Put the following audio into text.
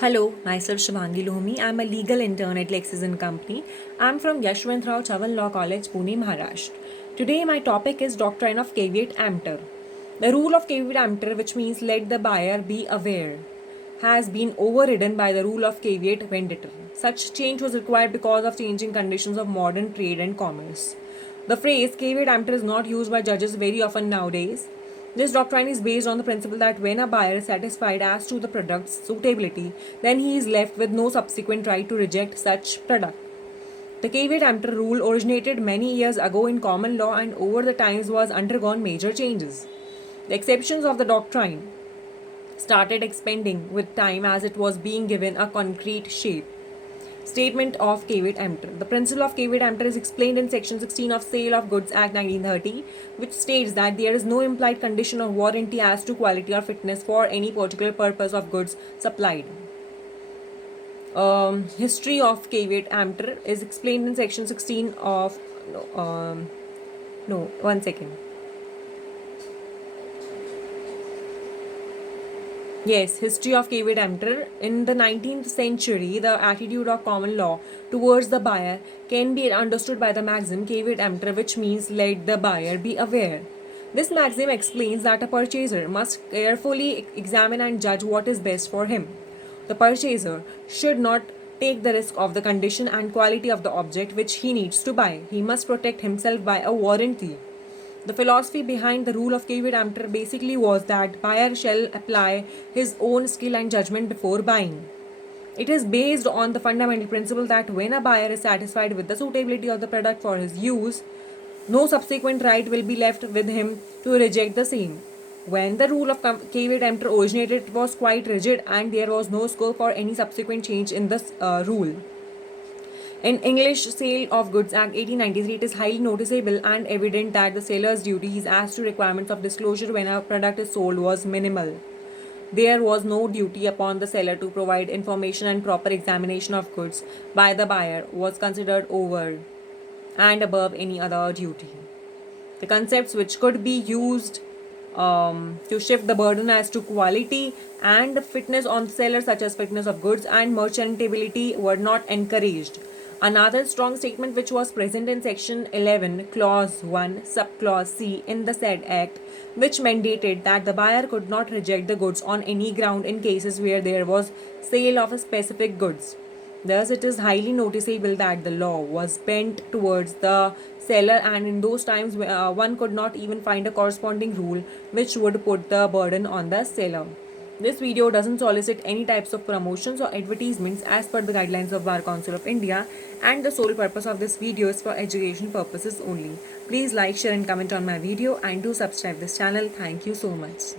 Hello, myself Shivangi Lohmi. I'm a legal intern at Lexis & Company. I'm from Yashwantrao Chavan Law College, Pune, Maharashtra. Today my topic is Doctrine of Caveat Emptor. The rule of Caveat Emptor, which means let the buyer be aware, has been overridden by the rule of Caveat Venditor. Such change was required because of changing conditions of modern trade and commerce. The phrase Caveat Emptor is not used by judges very often nowadays. This doctrine is based on the principle that when a buyer is satisfied as to the product's suitability, then he is left with no subsequent right to reject such product. The caveat emptor rule originated many years ago in common law and over the times was undergone major changes. The exceptions of the doctrine started expanding with time as it was being given a concrete shape. Statement of caveat emptor. The principle of caveat emptor is explained in section 16 of Sale of Goods Act 1930, which states that there is no implied condition of warranty as to quality or fitness for any particular purpose of goods supplied. History of caveat emptor is explained in section 16 of no, 1 second. Yes, history of caveat emptor. In the 19th century, the attitude of common law towards the buyer can be understood by the maxim caveat emptor, which means let the buyer be aware. This maxim explains that a purchaser must carefully examine and judge what is best for him. The purchaser should not take the risk of the condition and quality of the object which he needs to buy. He must protect himself by a warranty. The philosophy behind the rule of caveat emptor basically was that buyer shall apply his own skill and judgment before buying. It is based on the fundamental principle that when a buyer is satisfied with the suitability of the product for his use, no subsequent right will be left with him to reject the same. When the rule of caveat emptor originated, it was quite rigid and there was no scope for any subsequent change in this rule. In English Sale of Goods Act 1893, it is highly noticeable and evident that the seller's duties as to requirements of disclosure when a product is sold was minimal. There was no duty upon the seller to provide information, and proper examination of goods by the buyer was considered over and above any other duty. The concepts which could be used to shift the burden as to quality and fitness on the seller, such as fitness of goods and merchantability, were not encouraged. Another strong statement which was present in section 11, clause 1, subclause C in the said act, which mandated that the buyer could not reject the goods on any ground in cases where there was sale of a specific goods. Thus, it is highly noticeable that the law was bent towards the seller, and in those times one could not even find a corresponding rule which would put the burden on the seller. This video doesn't solicit any types of promotions or advertisements as per the guidelines of Bar Council of India, and the sole purpose of this video is for education purposes only. Please like, share and comment on my video and do subscribe this channel. Thank you so much.